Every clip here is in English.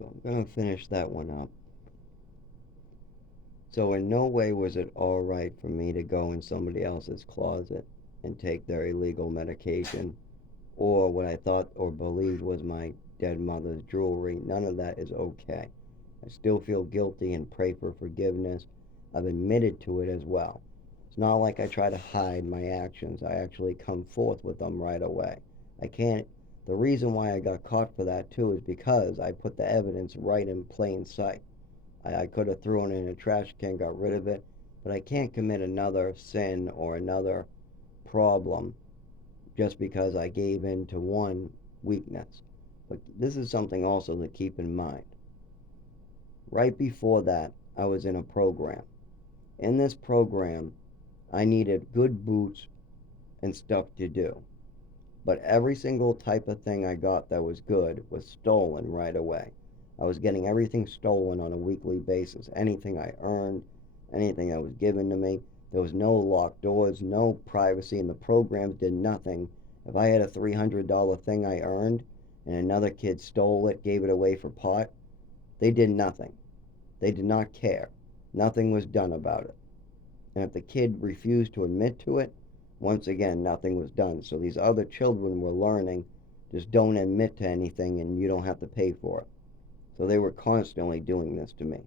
So I'm going to finish that one up. So in no way was it all right for me to go in somebody else's closet and take their illegal medication or what I thought or believed was my dead mother's jewelry. None of that is okay. I still feel guilty and pray for forgiveness. I've admitted to it as well. It's not like I try to hide my actions. I actually come forth with them right away. I can't. The reason why I got caught for that too is because I put the evidence right in plain sight. I could have thrown it in a trash can, got rid of it, but I can't commit another sin or another problem just because I gave in to one weakness. But this is something also to keep in mind. Right before that, I was in a program. In this program, I needed good boots and stuff to do. But every single type of thing I got that was good was stolen right away. I was getting everything stolen on a weekly basis. Anything I earned, anything that was given to me. There was no locked doors, no privacy, and the programs did nothing. If I had a $300 thing I earned and another kid stole it, gave it away for pot, they did nothing. They did not care. Nothing was done about it. And if the kid refused to admit to it, once again, nothing was done. So these other children were learning just don't admit to anything and you don't have to pay for it. So they were constantly doing this to me.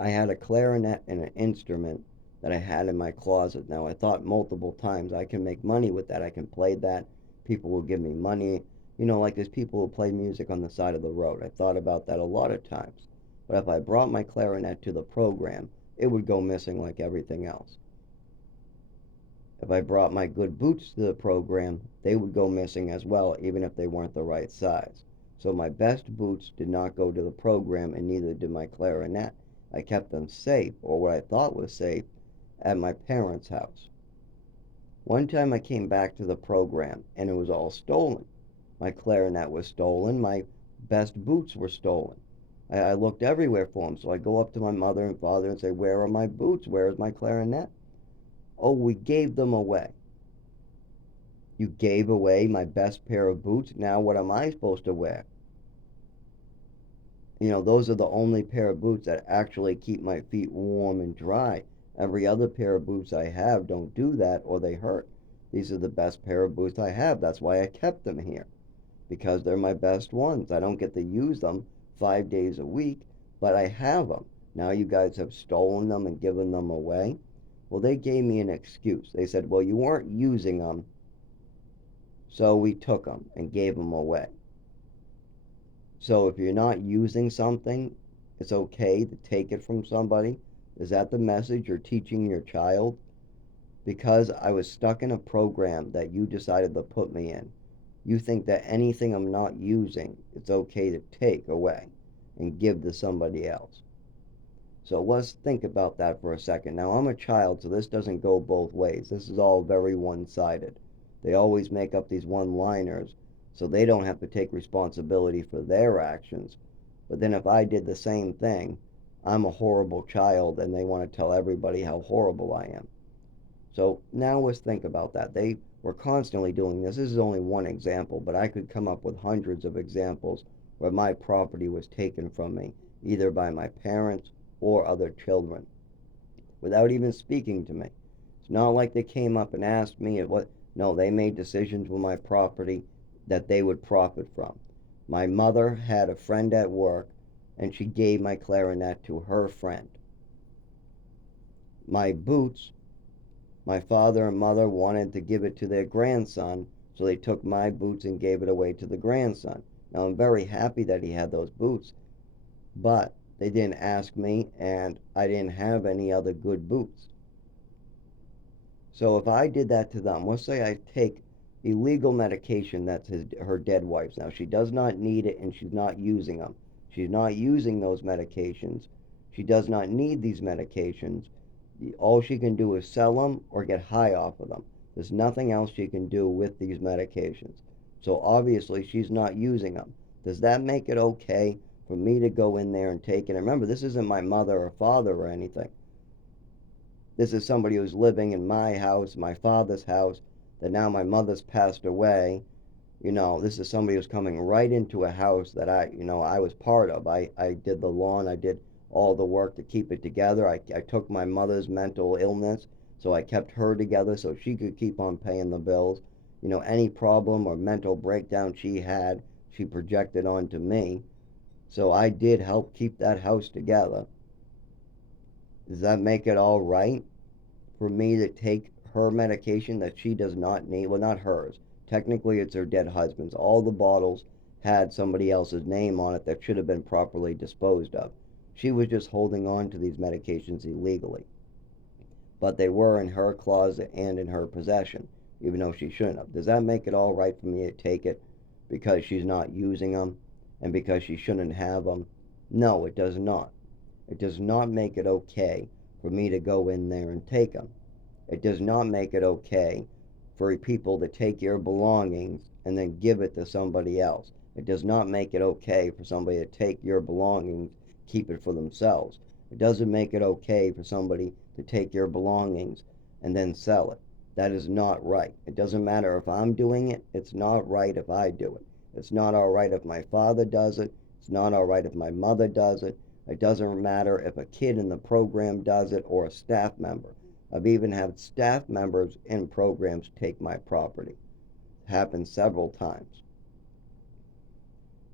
I had a clarinet and an instrument that I had in my closet. Now, I thought multiple times I can make money with that. I can play that. People will give me money. Like there's people who play music on the side of the road. I thought about that a lot of times. But if I brought my clarinet to the program, it would go missing like everything else. If I brought my good boots to the program, they would go missing as well, even if they weren't the right size. So my best boots did not go to the program, and neither did my clarinet. I kept them safe, or what I thought was safe, at my parents' house. One time I came back to the program, and it was all stolen. My clarinet was stolen, my best boots were stolen. I looked everywhere for them, so I go up to my mother and father and say, "Where are my boots? Where is my clarinet?" "Oh, we gave them away." "You gave away my best pair of boots. Now what am I supposed to wear?" Those are the only pair of boots that actually keep my feet warm and dry. Every other pair of boots I have don't do that or they hurt. These are the best pair of boots I have. That's why I kept them here, because they're my best ones. I don't get to use them 5 days a week, but I have them. Now you guys have stolen them and given them away. Well, they gave me an excuse. They said, "Well, you weren't using them, so we took them and gave them away." So if you're not using something, it's okay to take it from somebody. Is that the message you're teaching your child? Because I was stuck in a program that you decided to put me in, you think that anything I'm not using, it's okay to take away and give to somebody else. So let's think about that for a second. Now, I'm a child, so this doesn't go both ways. This is all very one sided. They always make up these one liners so they don't have to take responsibility for their actions. But then if I did the same thing, I'm a horrible child and they want to tell everybody how horrible I am. So now let's think about that. They were constantly doing this. This is only one example, but I could come up with hundreds of examples where my property was taken from me, either by my parents or other children, without even speaking to me. It's not like they came up and asked me what. No, they made decisions with my property that they would profit from. My mother had a friend at work and she gave my clarinet to her friend. My boots, my father and mother wanted to give it to their grandson, so they took my boots and gave it away to the grandson. Now, I'm very happy that he had those boots, but they didn't ask me, and I didn't have any other good boots. So if I did that to them, let's say I take illegal medication that's her dead wife's. Now, she does not need it, and she's not using them. She's not using those medications. She does not need these medications. All she can do is sell them or get high off of them. There's nothing else she can do with these medications. So obviously she's not using them. Does that make it okay for me to go in there and take it? And remember, this isn't my mother or father or anything. This is somebody who's living in my house, my father's house, that now my mother's passed away. This is somebody who's coming right into a house that I was part of. I did the lawn, I did all the work to keep it together. I took my mother's mental illness, so I kept her together so she could keep on paying the bills. Any problem or mental breakdown she had, she projected onto me. So I did help keep that house together. Does that make it all right for me to take her medication that she does not need? Well, not hers. Technically, it's her dead husband's. All the bottles had somebody else's name on it that should have been properly disposed of. She was just holding on to these medications illegally. But they were in her closet and in her possession, even though she shouldn't have. Does that make it all right for me to take it because she's not using them and because she shouldn't have them? No, it does not. It does not make it okay for me to go in there and take them. It does not make it okay for people to take your belongings and then give it to somebody else. It does not make it okay for somebody to take your belongings, keep it for themselves. It doesn't make it okay for somebody to take your belongings and then sell it. That is not right. It doesn't matter if I'm doing it, it's not right if I do it. It's not all right if my father does it. It's not all right if my mother does it. It doesn't matter if a kid in the program does it or a staff member. I've even had staff members in programs take my property. It happened several times.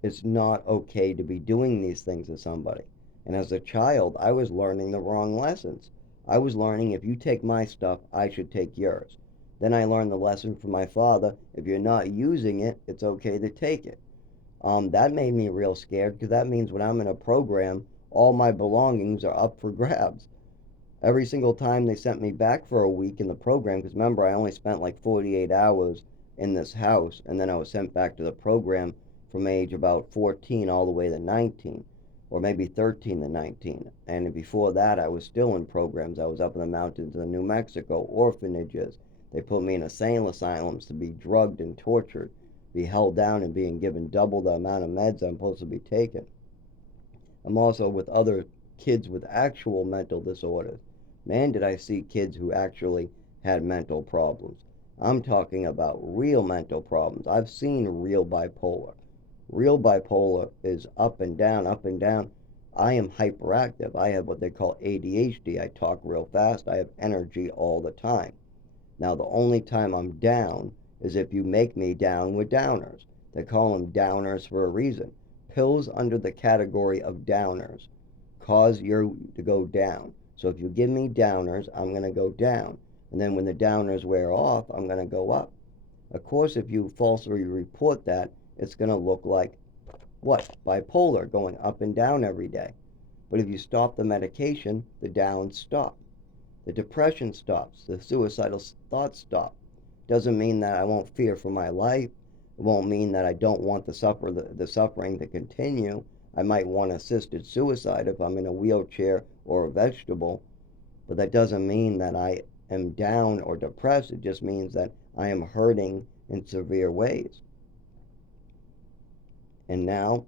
It's not okay to be doing these things to somebody. And as a child, I was learning the wrong lessons. I was learning if you take my stuff, I should take yours. Then I learned the lesson from my father, if you're not using it, it's okay to take it. That made me real scared because that means when I'm in a program, all my belongings are up for grabs. Every single time they sent me back for a week in the program, because remember, I only spent like 48 hours in this house, and then I was sent back to the program from age about 14 all the way to 19, or maybe 13 to 19. And before that, I was still in programs. I was up in the mountains in New Mexico, orphanages. They put me in insane asylums to be drugged and tortured, be held down and being given double the amount of meds I'm supposed to be taking. I'm also with other kids with actual mental disorders. Man, did I see kids who actually had mental problems. I'm talking about real mental problems. I've seen real bipolar. Real bipolar is up and down, up and down. I am hyperactive. I have what they call ADHD. I talk real fast. I have energy all the time. Now, the only time I'm down is if you make me down with downers. They call them downers for a reason. Pills under the category of downers cause you to go down. So if you give me downers, I'm going to go down. And then when the downers wear off, I'm going to go up. Of course, if you falsely report that, it's going to look like what? Bipolar, going up and down every day. But if you stop the medication, the downs stop. The depression stops. The suicidal thoughts stop. Doesn't mean that I won't fear for my life. It won't mean that I don't want the suffering to continue. I might want assisted suicide if I'm in a wheelchair or a vegetable, but that doesn't mean that I am down or depressed. It just means that I am hurting in severe ways. And now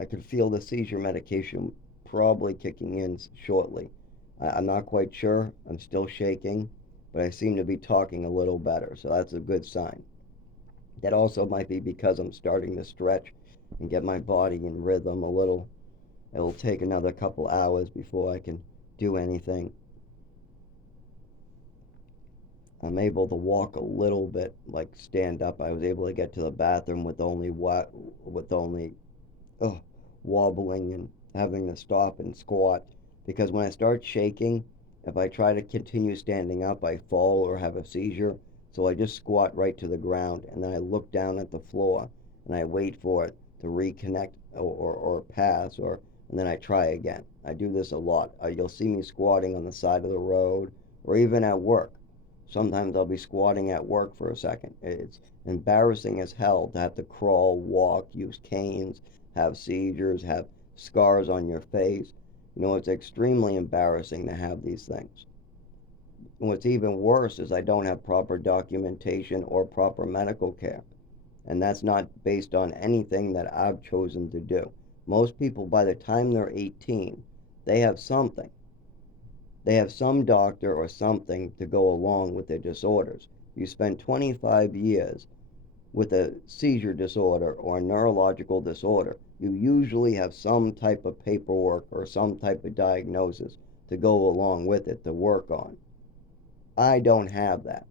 I could feel the seizure medication probably kicking in shortly. I'm not quite sure. I'm still shaking, but I seem to be talking a little better, so that's a good sign. That also might be because I'm starting to stretch and get my body in rhythm a little. It'll take another couple hours before I can do anything. I'm able to walk a little bit, like stand up. I was able to get to the bathroom with only oh, wobbling and having to stop and squat. Because when I start shaking, if I try to continue standing up, I fall or have a seizure. So I just squat right to the ground and then I look down at the floor and I wait for it to reconnect or pass and then I try again. I do this a lot. You'll see me squatting on the side of the road or even at work. Sometimes I'll be squatting at work for a second. It's embarrassing as hell to have to crawl, walk, use canes, have seizures, have scars on your face. It's extremely embarrassing to have these things. And what's even worse is I don't have proper documentation or proper medical care. And that's not based on anything that I've chosen to do. Most people, by the time they're 18, they have something. They have some doctor or something to go along with their disorders. You spend 25 years with a seizure disorder or a neurological disorder, you usually have some type of paperwork or some type of diagnosis to go along with it to work on. I don't have that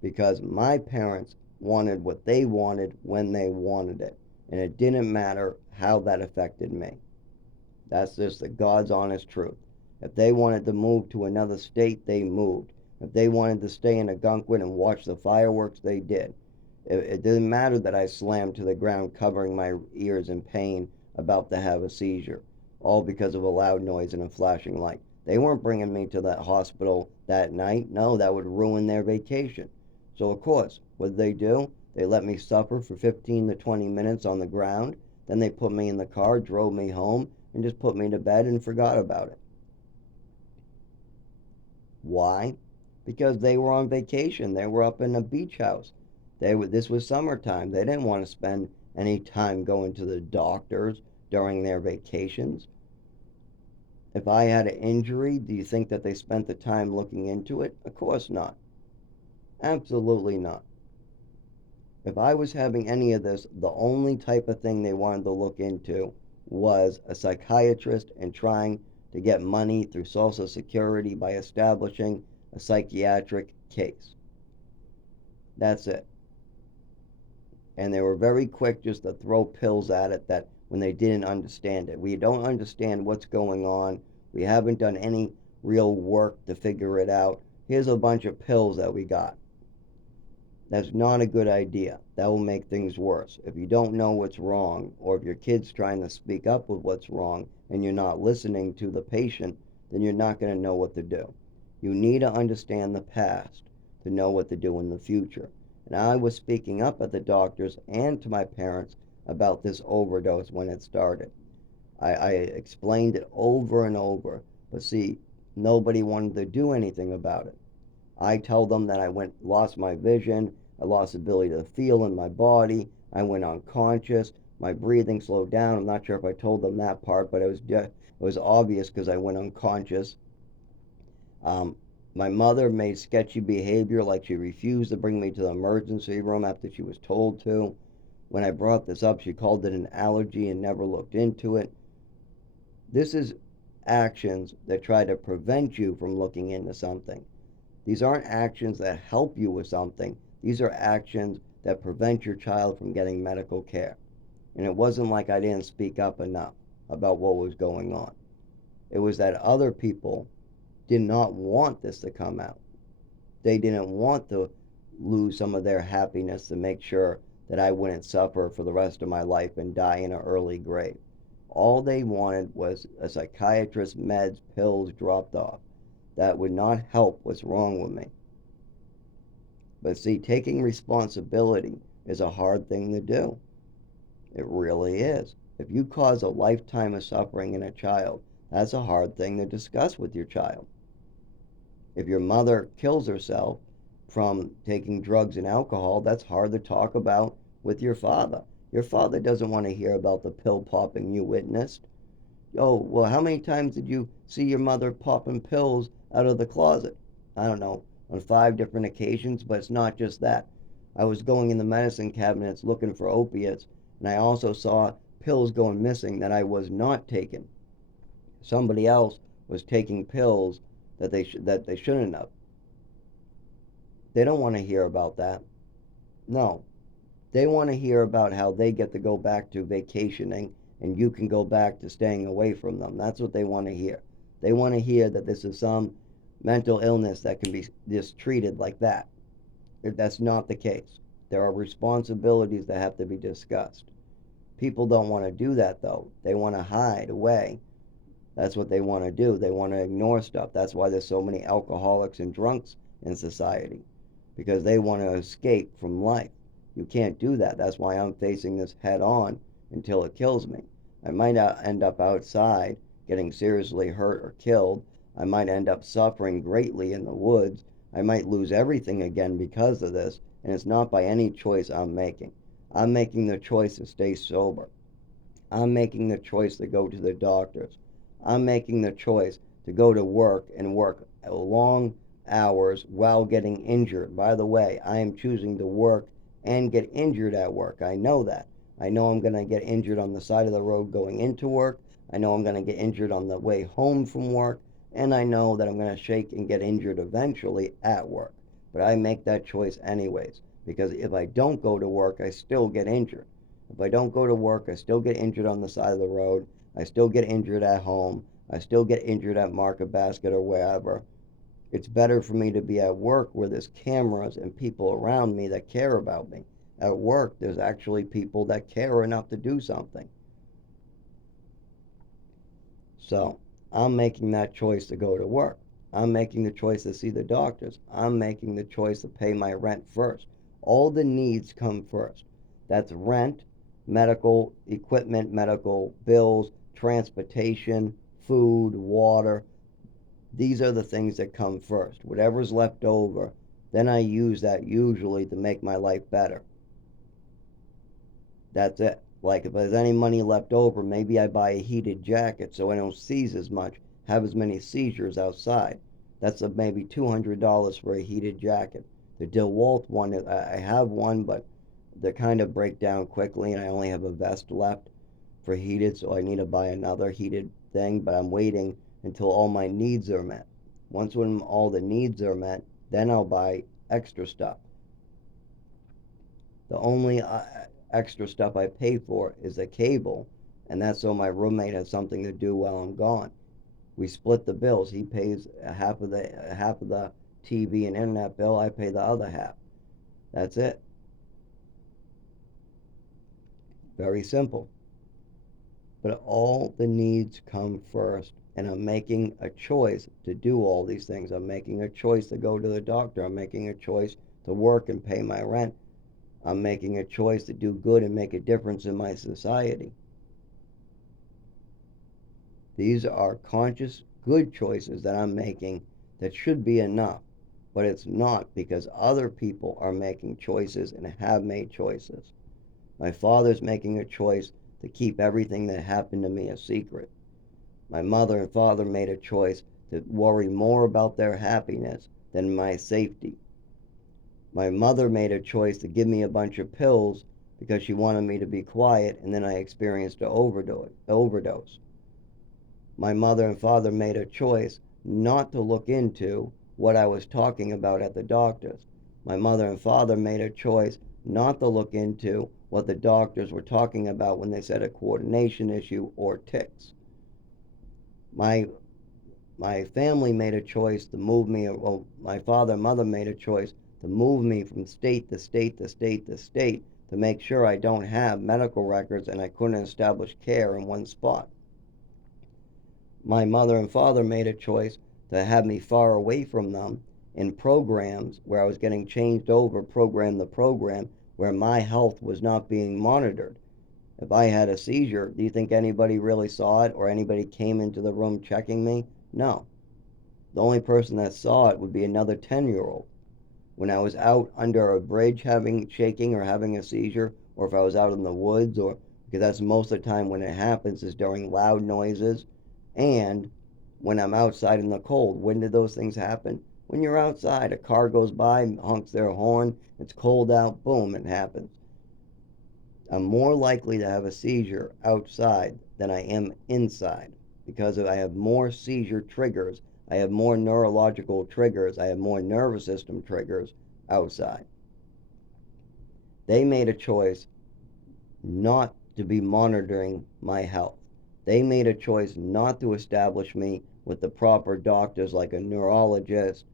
because my parents wanted what they wanted when they wanted it, and it didn't matter how that affected me. That's just the God's honest truth. If they wanted to move to another state, they moved. If they wanted to stay in Algonquin and watch the fireworks, they did. It didn't matter that I slammed to the ground, covering my ears in pain, about to have a seizure, all because of a loud noise and a flashing light. They weren't bringing me to that hospital that night. No, that would ruin their vacation. So, of course, what did they do? They let me suffer for 15 to 20 minutes on the ground. Then they put me in the car, drove me home, and just put me to bed and forgot about it. Why? Because they were on vacation. They were up in a beach house. This was summertime. They didn't want to spend any time going to the doctors during their vacations. If I had an injury, do you think that they spent the time looking into it? Of course not. Absolutely not. If I was having any of this, the only type of thing they wanted to look into was a psychiatrist and trying to get money through Social Security by establishing a psychiatric case. That's it. And they were very quick just to throw pills at it that when they didn't understand it. We don't understand what's going on. We haven't done any real work to figure it out. Here's a bunch of pills that we got. That's not a good idea. That will make things worse. If you don't know what's wrong, or if your kid's trying to speak up with what's wrong and you're not listening to the patient, then you're not going to know what to do. You need to understand the past to know what to do in the future. And I was speaking up at the doctors and to my parents about this overdose when it started. I explained it over and over, but see, nobody wanted to do anything about it. I tell them that lost my vision, I lost the ability to feel in my body, I went unconscious, my breathing slowed down. I'm not sure if I told them that part, but it was obvious because I went unconscious. My mother made sketchy behavior, like she refused to bring me to the emergency room after she was told to. When I brought this up, she called it an allergy and never looked into it. This is actions that try to prevent you from looking into something. These aren't actions that help you with something. These are actions that prevent your child from getting medical care. And it wasn't like I didn't speak up enough about what was going on. It was that other people did not want this to come out. They didn't want to lose some of their happiness to make sure that I wouldn't suffer for the rest of my life and die in an early grave. All they wanted was a psychiatrist, meds, pills dropped off. That would not help what's wrong with me. But see, taking responsibility is a hard thing to do. It really is. If you cause a lifetime of suffering in a child, that's a hard thing to discuss with your child. If your mother kills herself from taking drugs and alcohol, that's hard to talk about with your father. Your father doesn't want to hear about the pill popping you witnessed. Oh, well, how many times did you see your mother popping pills out of the closet? I don't know, on 5 different occasions, but it's not just that. I was going in the medicine cabinets looking for opiates, and I also saw pills going missing that I was not taking. Somebody else was taking pills that they shouldn't have. They don't want to hear about that. No, they want to hear about how they get to go back to vacationing and you can go back to staying away from them. That's what they want to hear. They want to hear that this is some mental illness that can be just treated like that. That's not the case. There are responsibilities that have to be discussed. People don't want to do that though. They want to hide away. That's what they want to do. They want to ignore stuff. That's why there's so many alcoholics and drunks in society, because they want to escape from life. You can't do that. That's why I'm facing this head on until it kills me. I might end up outside getting seriously hurt or killed. I might end up suffering greatly in the woods. I might lose everything again because of this, and it's not by any choice I'm making. I'm making the choice to stay sober. I'm making the choice to go to the doctors. I'm making the choice to go to work and work long hours while getting injured. By the way, I am choosing to work and get injured at work. I know that. I know I'm going to get injured on the side of the road going into work. I know I'm going to get injured on the way home from work. And I know that I'm going to shake and get injured eventually at work. But I make that choice anyways. Because if I don't go to work, I still get injured. If I don't go to work, I still get injured on the side of the road. I still get injured at home. I still get injured at Market Basket or wherever. It's better for me to be at work where there's cameras and people around me that care about me. At work, there's actually people that care enough to do something. So I'm making that choice to go to work. I'm making the choice to see the doctors. I'm making the choice to pay my rent first. All the needs come first. That's rent, medical equipment, medical bills, transportation, food, water. These are the things that come first. Whatever's left over, then I use that usually to make my life better. That's it. Like if there's any money left over, maybe I buy a heated jacket so I don't seize as much, have as many seizures outside. That's maybe $200 for a heated jacket. The DeWalt one, I have one, but they kind of break down quickly, and I only have a vest left for heated, so I need to buy another heated thing. But I'm waiting until all my needs are met. Once when all the needs are met, then I'll buy extra stuff. The only extra stuff I pay for is a cable, and that's so my roommate has something to do while I'm gone. We split the bills. He pays half of the TV and internet bill. I pay the other half. That's it. Very simple. But all the needs come first, and I'm making a choice to do all these things. I'm making a choice to go to the doctor. I'm making a choice to work and pay my rent. I'm making a choice to do good and make a difference in my society. These are conscious, good choices that I'm making that should be enough, but it's not, because other people are making choices and have made choices. My father's making a choice to keep everything that happened to me a secret. My mother and father made a choice to worry more about their happiness than my safety. My mother made a choice to give me a bunch of pills because she wanted me to be quiet, and then I experienced an overdose. My mother and father made a choice not to look into what I was talking about at the doctor's. My mother and father made a choice not to look into what the doctors were talking about when they said a coordination issue or tics. My my family made a choice to move me, well, my father and mother made a choice to move me from state to state to state to state to make sure I don't have medical records and I couldn't establish care in one spot. My mother and father made a choice to have me far away from them in programs where I was getting changed over program to program where my health was not being monitored. If I had a seizure, do you think anybody really saw it or anybody came into the room checking me? No. The only person that saw it would be another 10-year-old. When I was out under a bridge shaking or having a seizure, or if I was out in the woods, or because that's most of the time when it happens is during loud noises, and when I'm outside in the cold. When did those things happen? When you're outside, a car goes by, honks their horn, it's cold out, boom, it happens. I'm more likely to have a seizure outside than I am inside because I have more seizure triggers. I have more neurological triggers. I have more nervous system triggers outside. They made a choice not to be monitoring my health. They made a choice not to establish me with the proper doctors like a neurologist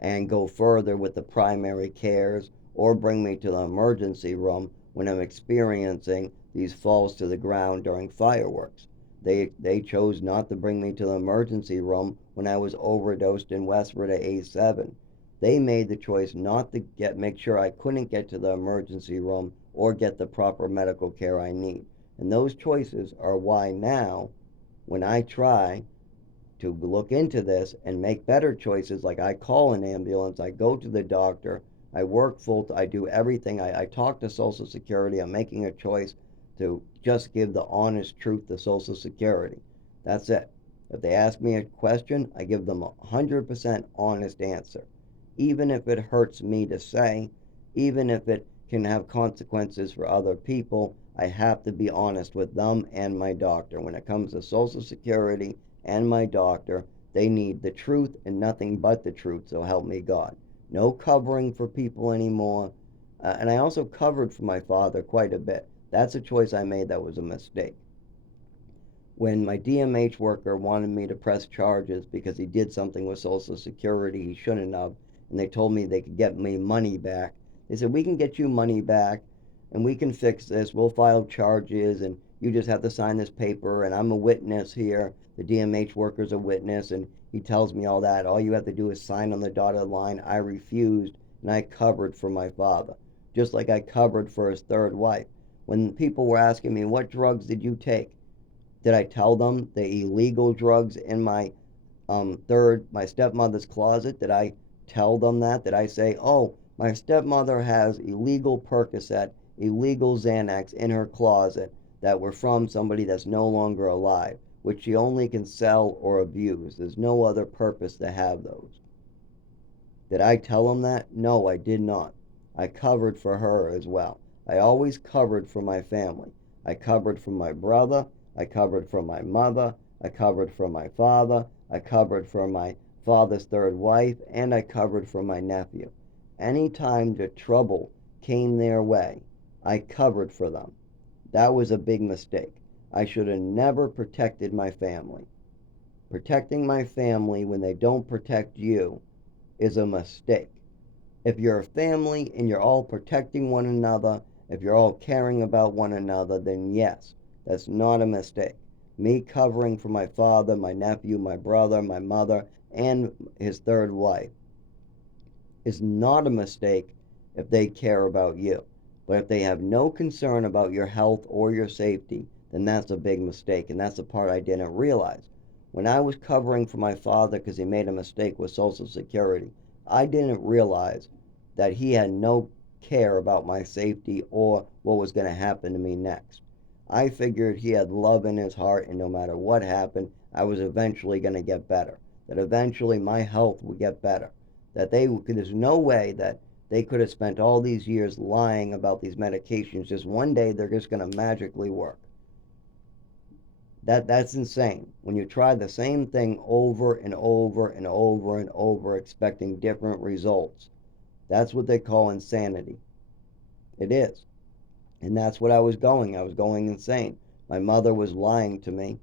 and go further with the primary cares or bring me to the emergency room when I'm experiencing these falls to the ground during fireworks. They chose not to bring me to the emergency room when I was overdosed in Westford at A7. They made the choice not to make sure I couldn't get to the emergency room or get the proper medical care I need. And those choices are why now, when I try to look into this and make better choices, like I call an ambulance, I go to the doctor, I work I do everything. I talk to Social Security. I'm making a choice to just give the honest truth to Social Security. That's it. If they ask me a question, I give them 100% honest answer. Even if it hurts me to say, even if it can have consequences for other people. I have to be honest with them and my doctor. When it comes to Social Security and my doctor, they need the truth and nothing but the truth, so help me God. No covering for people anymore. And I also covered for my father quite a bit. That's a choice I made that was a mistake. When my DMH worker wanted me to press charges because he did something with Social Security he shouldn't have, and they told me they could get me money back, they said, we can get you money back and we can fix this. We'll file charges and you just have to sign this paper and I'm a witness here. The DMH worker's a witness and he tells me all that. All you have to do is sign on the dotted line. I refused and I covered for my father, just like I covered for his third wife. When people were asking me, what drugs did you take? Did I tell them the illegal drugs in my my stepmother's closet? Did I tell them that? Did I say, oh, my stepmother has illegal Percocet, illegal Xanax in her closet that were from somebody that's no longer alive, which she only can sell or abuse. There's no other purpose to have those. Did I tell them that? No, I did not. I covered for her as well. I always covered for my family. I covered for my brother. I covered for my mother. I covered for my father. I covered for my father's third wife. And I covered for my nephew. Anytime the trouble came their way, I covered for them. That was a big mistake. I should have never protected my family. Protecting my family when they don't protect you is a mistake. If you're a family and you're all protecting one another, if you're all caring about one another, then yes, that's not a mistake. Me covering for my father, my nephew, my brother, my mother, and his third wife is not a mistake if they care about you. But if they have no concern about your health or your safety, then that's a big mistake. And that's the part I didn't realize. When I was covering for my father because he made a mistake with Social Security, I didn't realize that he had no care about my safety or what was going to happen to me next. I figured he had love in his heart, and no matter what happened, I was eventually going to get better. That eventually my health would get better. That there's no way that they could have spent all these years lying about these medications. Just one day they're just going to magically work. That's insane. When you try the same thing over and over and over and over, expecting different results, that's what they call insanity. It is. And that's what I was going. I was going insane. My mother was lying to me.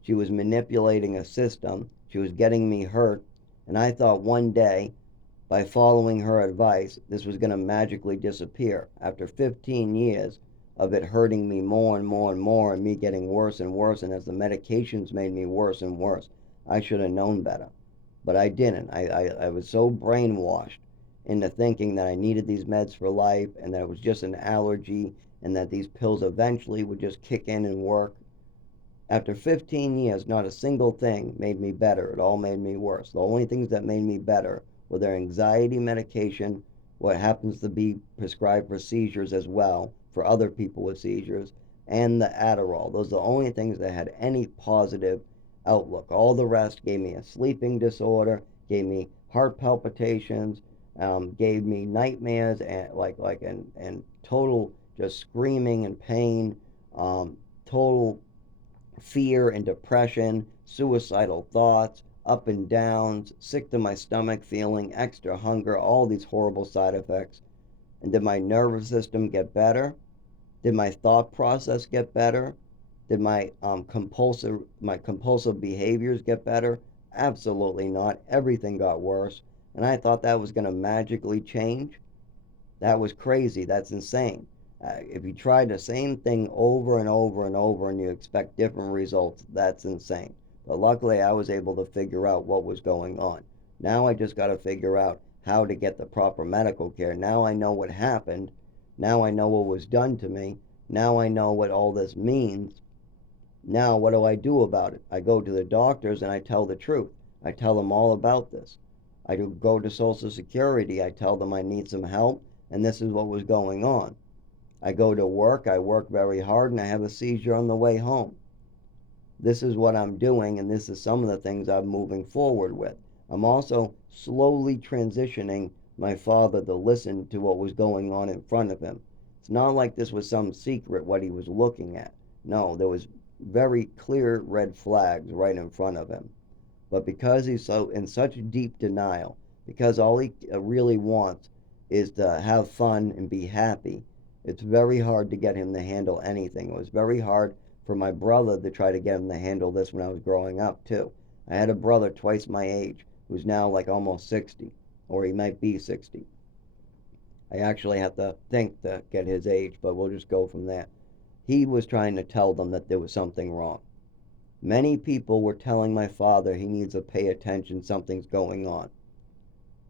She was manipulating a system. She was getting me hurt. And I thought one day, by following her advice, this was going to magically disappear. After 15 years of it hurting me more and more and more, and me getting worse and worse, and as the medications made me worse and worse, I should have known better. But I didn't. I was so brainwashed into thinking that I needed these meds for life and that it was just an allergy and that these pills eventually would just kick in and work. After 15 years, not a single thing made me better. It all made me worse. The only things that made me better were their anxiety medication, what happens to be prescribed for seizures as well, for other people with seizures, and the Adderall. Those are the only things that had any positive outlook. All the rest gave me a sleeping disorder, gave me heart palpitations, gave me nightmares and total just screaming and pain, total fear and depression, suicidal thoughts, up and downs, sick to my stomach feeling, extra hunger, all these horrible side effects. And did my nervous system get better? Did my thought process get better? Did my compulsive behaviors get better? Absolutely not. Everything got worse. And I thought that was going to magically change. That was crazy. That's insane. If you try the same thing over and over and over and you expect different results, that's insane. But luckily, I was able to figure out what was going on. Now I just got to figure out how to get the proper medical care. Now I know what happened. Now I know what was done to me. Now I know what all this means. Now what do I do about it? I go to the doctors and I tell the truth. I tell them all about this. I do go to Social Security. I tell them I need some help and this is what was going on. I go to work, I work very hard, and I have a seizure on the way home. This is what I'm doing, and this is some of the things I'm moving forward with. I'm also slowly transitioning my father to listen to what was going on in front of him. It's not like this was some secret what he was looking at. No, there was very clear red flags right in front of him. But because he's so in such deep denial, because all he really wants is to have fun and be happy, it's very hard to get him to handle anything. It was very hard for my brother to try to get him to handle this when I was growing up, too. I had a brother twice my age who's now like almost 60, or he might be 60. I actually have to think to get his age, but we'll just go from there. He was trying to tell them that there was something wrong. Many people were telling my father he needs to pay attention, something's going on.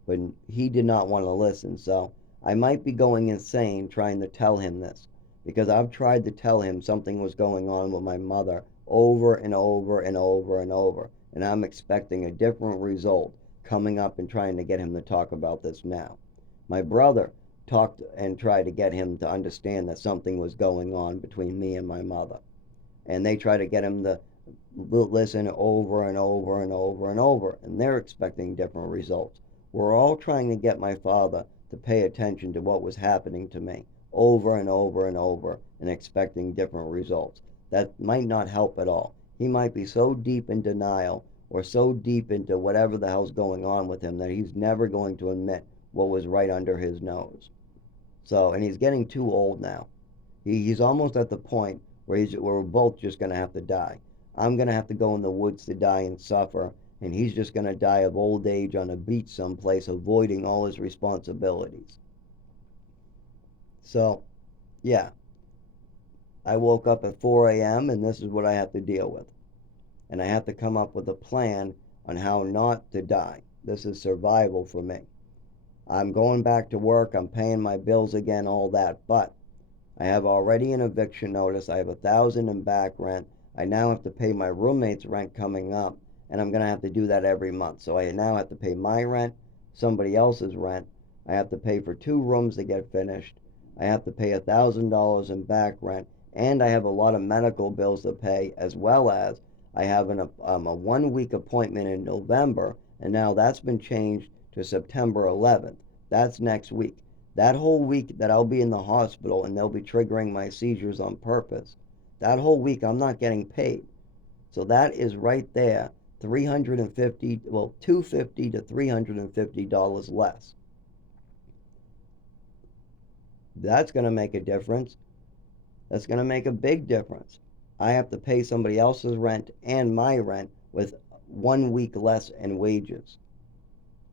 But he did not want to listen, so I might be going insane trying to tell him this, because I've tried to tell him something was going on with my mother over and over and over and over, and I'm expecting a different result coming up and trying to get him to talk about this now. My brother talked and tried to get him to understand that something was going on between me and my mother, and they try to get him to listen over and over and over and over, and they're expecting different results. We're all trying to get my father to pay attention to what was happening to me over and over and over and expecting different results. That might not help at all. He might be so deep in denial or so deep into whatever the hell's going on with him that he's never going to admit what was right under his nose. So, and he's getting too old now. He's almost at the point where we're both just going to have to die. I'm going to have to go in the woods to die and suffer, and he's just going to die of old age on a beach someplace, avoiding all his responsibilities. So, yeah, I woke up at 4 a.m., and this is what I have to deal with. And I have to come up with a plan on how not to die. This is survival for me. I'm going back to work, I'm paying my bills again, all that, but I have already an eviction notice. I have $1,000 in back rent. I now have to pay my roommate's rent coming up, and I'm going to have to do that every month. So I now have to pay my rent, somebody else's rent. I have to pay for 2 rooms to get finished. I have to pay $1,000 in back rent, and I have a lot of medical bills to pay, as well as I have a 1-week appointment in November, and now that's been changed to September 11th. That's next week. That whole week that I'll be in the hospital and they'll be triggering my seizures on purpose, that whole week I'm not getting paid. So that is right there, 350, well, $250 to $350 less. That's going to make a difference. That's going to make a big difference. I have to pay somebody else's rent and my rent with 1 week less in wages.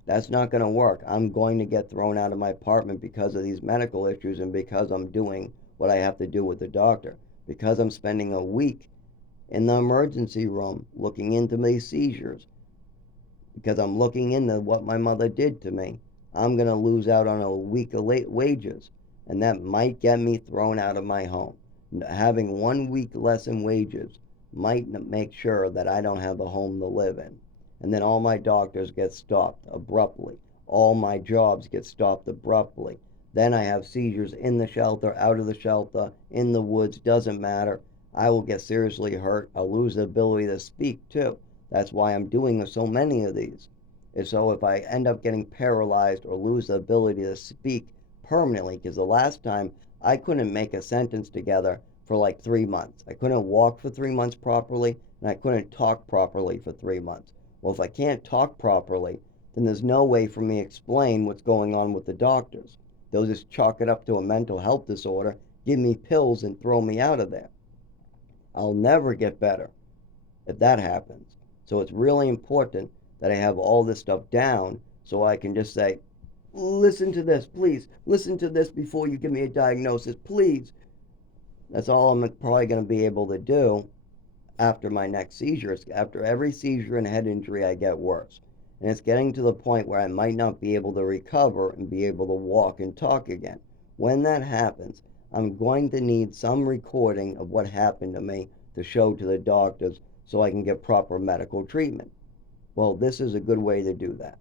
That's not going to work. I'm going to get thrown out of my apartment because of these medical issues and because I'm doing what I have to do with the doctor. Because I'm spending a week in the emergency room looking into my seizures. Because I'm looking into what my mother did to me. I'm going to lose out on a week of late wages. And that might get me thrown out of my home. Having 1 week less in wages might make sure that I don't have a home to live in. And then all my doctors get stopped abruptly. All my jobs get stopped abruptly. Then I have seizures in the shelter, out of the shelter, in the woods, doesn't matter. I will get seriously hurt. I'll lose the ability to speak too. That's why I'm doing so many of these. And so if I end up getting paralyzed or lose the ability to speak permanently, because the last time I couldn't make a sentence together for like 3 months. I couldn't walk for 3 months properly, and I couldn't talk properly for 3 months. Well, if I can't talk properly, then there's no way for me to explain what's going on with the doctors. They'll just chalk it up to a mental health disorder, give me pills, and throw me out of there. I'll never get better if that happens. So it's really important that I have all this stuff down so I can just say, listen to this, please. Listen to this before you give me a diagnosis, please. That's all I'm probably going to be able to do after my next seizure. After every seizure and head injury, I get worse. And it's getting to the point where I might not be able to recover and be able to walk and talk again. When that happens, I'm going to need some recording of what happened to me to show to the doctors so I can get proper medical treatment. Well, this is a good way to do that.